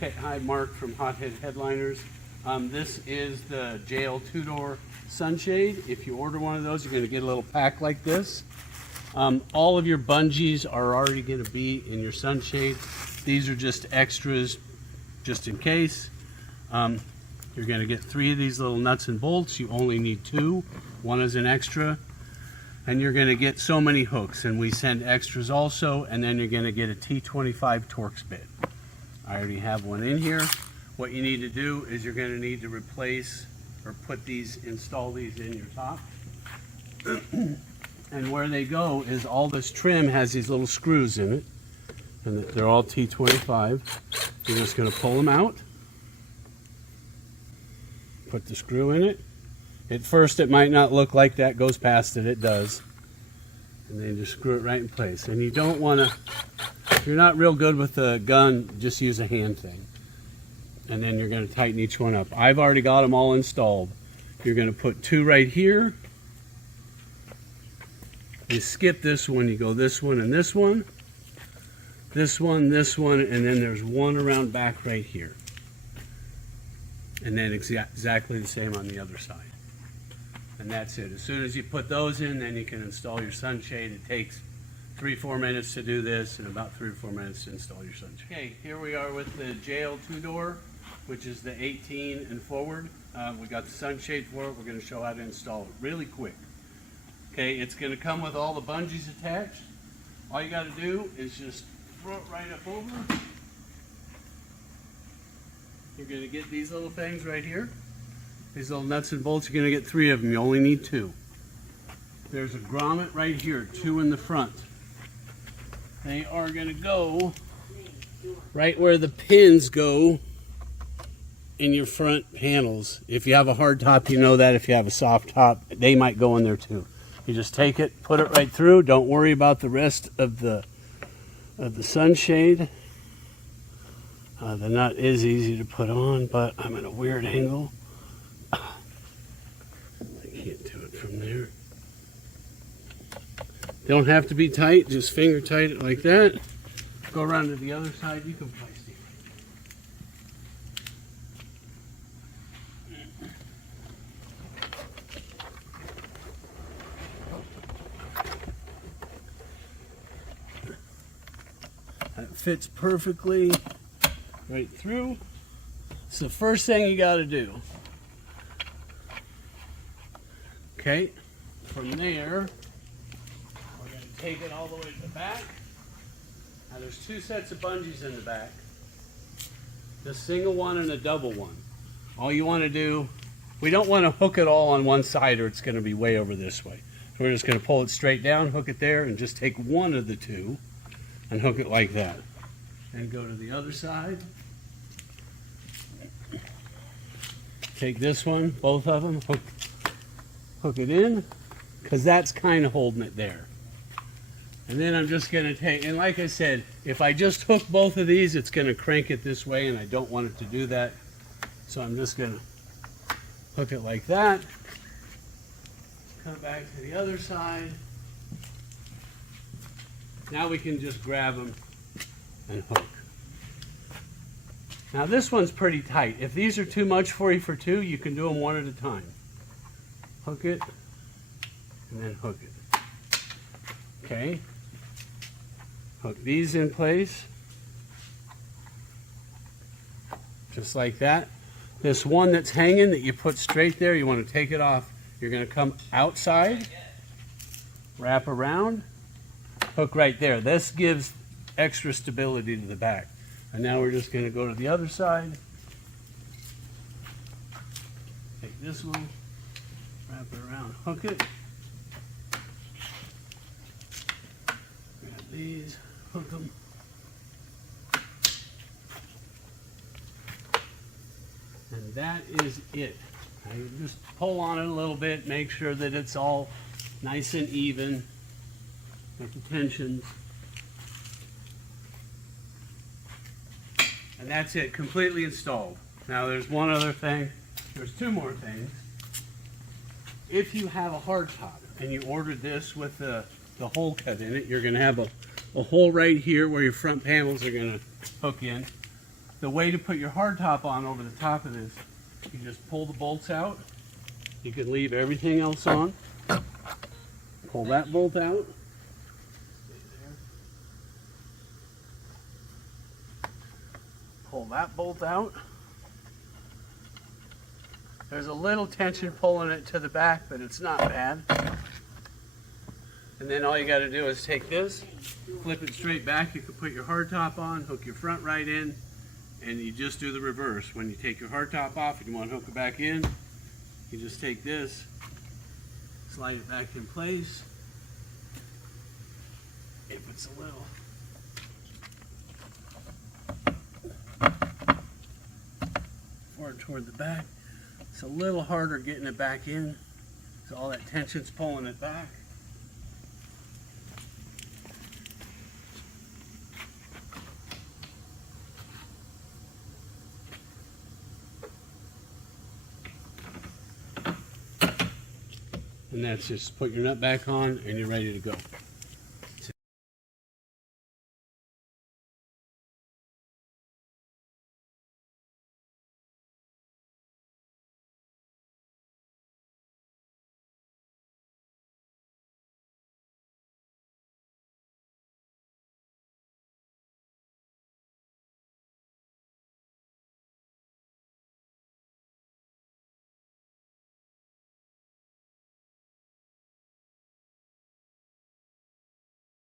Okay, hi, Mark from Hothead Headliners. This is the JL two-door Sunshade. If you order one of those, you're going to get a little pack like this. All of your bungees are already going to be in your Sunshade. These are just extras, just in case. You're going to get 3 of these little nuts and bolts. You only need 2. One is an extra. And you're going to get so many hooks, and we send extras also, and then you're going to get a T25 Torx bit. I already have one in here. What you need to do is you're going to need to replace or install these in your top. And where they go is all this trim has these little screws in it, and they're all T25. You're just going to pull them out, put the screw in it. At first it might not look like that, goes past it, it does. And then just screw it right in place. And you don't want to, if you're not real good with the gun, just use a hand thing. And then you're going to tighten each one up. I've already got them all installed. You're going to put 2 right here. You skip this one, you go this one and this one. This one, and then there's one around back right here. And then exactly the same on the other side. And that's it. As soon as you put those in, then you can install your sunshade. It takes 3-4 minutes to do this, and about 3 or 4 minutes to install your sunshade. Okay, here we are with the JL two-door, which is the 18 and forward. We got the sunshade for it. We're going to show how to install it really quick. Okay, it's going to come with all the bungees attached. All you got to do is just throw it right up over. You're going to get these little things right here. These little nuts and bolts, you're going to get 3 of them. You only need 2. There's a grommet right here, 2 in the front. They are going to go right where the pins go in your front panels. If you have a hard top, you know that. If you have a soft top, they might go in there too. You just take it, put it right through. Don't worry about the rest of the sunshade. The nut is easy to put on, but I'm at a weird angle. I can't do it from there. They don't have to be tight, just finger tight it like that. Go around to the other side, you can play, Steve. That fits perfectly right through. It's the first thing you got to do. Okay, from there, we're going to take it all the way to the back. Now there's 2 sets of bungees in the back. The single one and a double one. All you want to do, we don't want to hook it all on one side or it's going to be way over this way. So we're just going to pull it straight down, hook it there, and just take one of the 2 and hook it like that. And go to the other side. Take this one, both of them, hook it in, because that's kind of holding it there. And then I'm just going to take, and like I said, if I just hook both of these, it's going to crank it this way, and I don't want it to do that. So I'm just going to hook it like that. Come back to the other side. Now we can just grab them and hook. Now this one's pretty tight. If these are too much for you for 2, you can do them one at a time. Hook it, and then hook it. Okay. Hook these in place. Just like that. This one that's hanging that you put straight there, you want to take it off. You're going to come outside, wrap around, hook right there. This gives extra stability to the back. And now we're just going to go to the other side. Take this one, wrap it around, hook it. Grab these, hook them. And that is it. Now you just pull on it a little bit, make sure that it's all nice and even. Get the tensions. And that's it, completely installed. Now there's one other thing. There's 2 more things. If you have a hard top and you ordered this with the hole cut in it, you're going to have a hole right here where your front panels are going to hook in. The way to put your hardtop on over the top of this, you just pull the bolts out. You can leave everything else on. Pull that bolt out. Pull that bolt out. There's a little tension pulling it to the back, but it's not bad. And then all you got to do is take this, flip it straight back. You can put your hardtop on, hook your front right in, and you just do the reverse. When you take your hardtop off and you want to hook it back in, you just take this, slide it back in place. If it's a little forward toward the back, it's a little harder getting it back in, so all that tension's pulling it back. And that's just put your nut back on and you're ready to go.